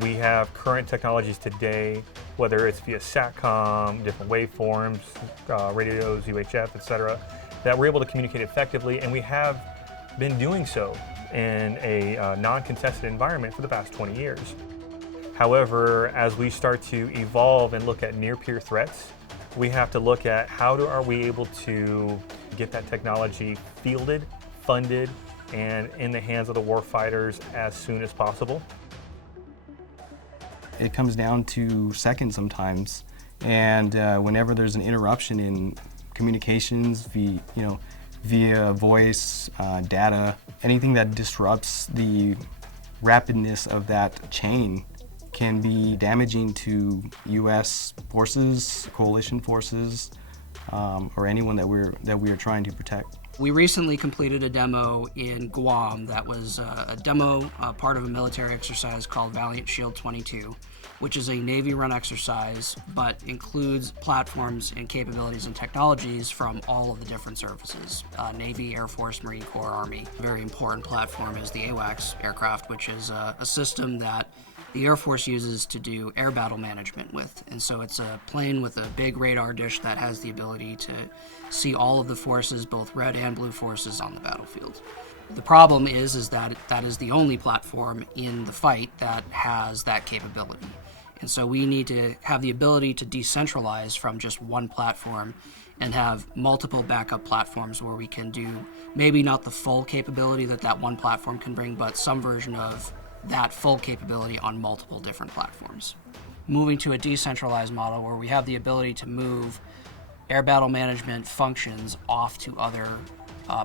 We have current technologies today, whether it's via SATCOM, different waveforms, radios, UHF, etc., that we're able to communicate effectively, and we have been doing so in a non-contested environment for the past 20 years. However, as we start to evolve and look at near-peer threats, we have to look at are we able to get that technology fielded, funded, and in the hands of the warfighters as soon as possible. It comes down to seconds sometimes, and whenever there's an interruption in communications via voice, data, anything that disrupts the rapidness of that chain can be damaging to U.S. forces, coalition forces, or anyone that we are trying to protect. We recently completed a demo in Guam that was a demo part of a military exercise called Valiant Shield 22, which is a Navy-run exercise but includes platforms and capabilities and technologies from all of the different services, Navy, Air Force, Marine Corps, Army. A very important platform is the AWACS aircraft, which is a system that the Air Force uses to do air battle management with. And so it's a plane with a big radar dish that has the ability to see all of the forces, both red and blue forces, on the battlefield. The problem is that that is the only platform in the fight that has that capability. And so we need to have the ability to decentralize from just one platform and have multiple backup platforms where we can do maybe not the full capability that one platform can bring, but some version of that full capability on multiple different platforms. Moving to a decentralized model where we have the ability to move air battle management functions off to other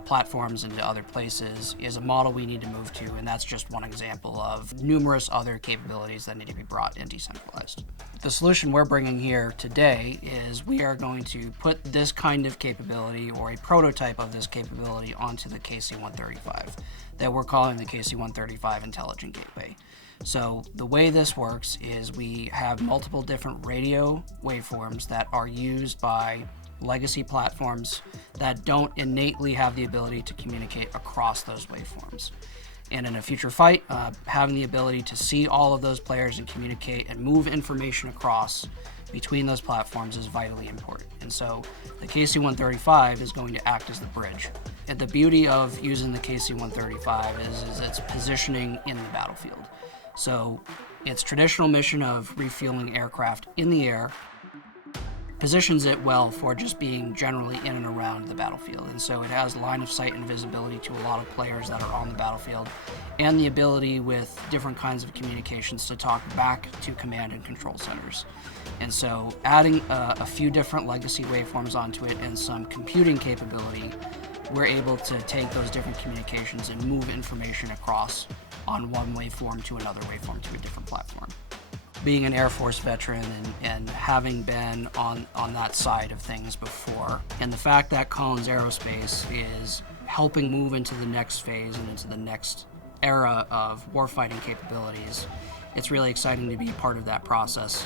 platforms and to other places is a model we need to move to, and that's just one example of numerous other capabilities that need to be brought in decentralized. The solution we're bringing here today is we are going to put this kind of capability or a prototype of this capability onto the KC-135 that we're calling the KC-135 Intelligent Gateway. So the way this works is we have multiple different radio waveforms that are used by legacy platforms that don't innately have the ability to communicate across those waveforms. And in a future fight, having the ability to see all of those players and communicate and move information across between those platforms is vitally important. And so the KC-135 is going to act as the bridge. And the beauty of using the KC-135 is its positioning in the battlefield. So its traditional mission of refueling aircraft in the air positions it well for just being generally in and around the battlefield. And so it has line of sight and visibility to a lot of players that are on the battlefield, and the ability with different kinds of communications to talk back to command and control centers. And so adding a few different legacy waveforms onto it and some computing capability, we're able to take those different communications and move information across on one waveform to another waveform to a different platform. Being an Air Force veteran and having been on that side of things before, and the fact that Collins Aerospace is helping move into the next phase and into the next era of warfighting capabilities, it's really exciting to be part of that process.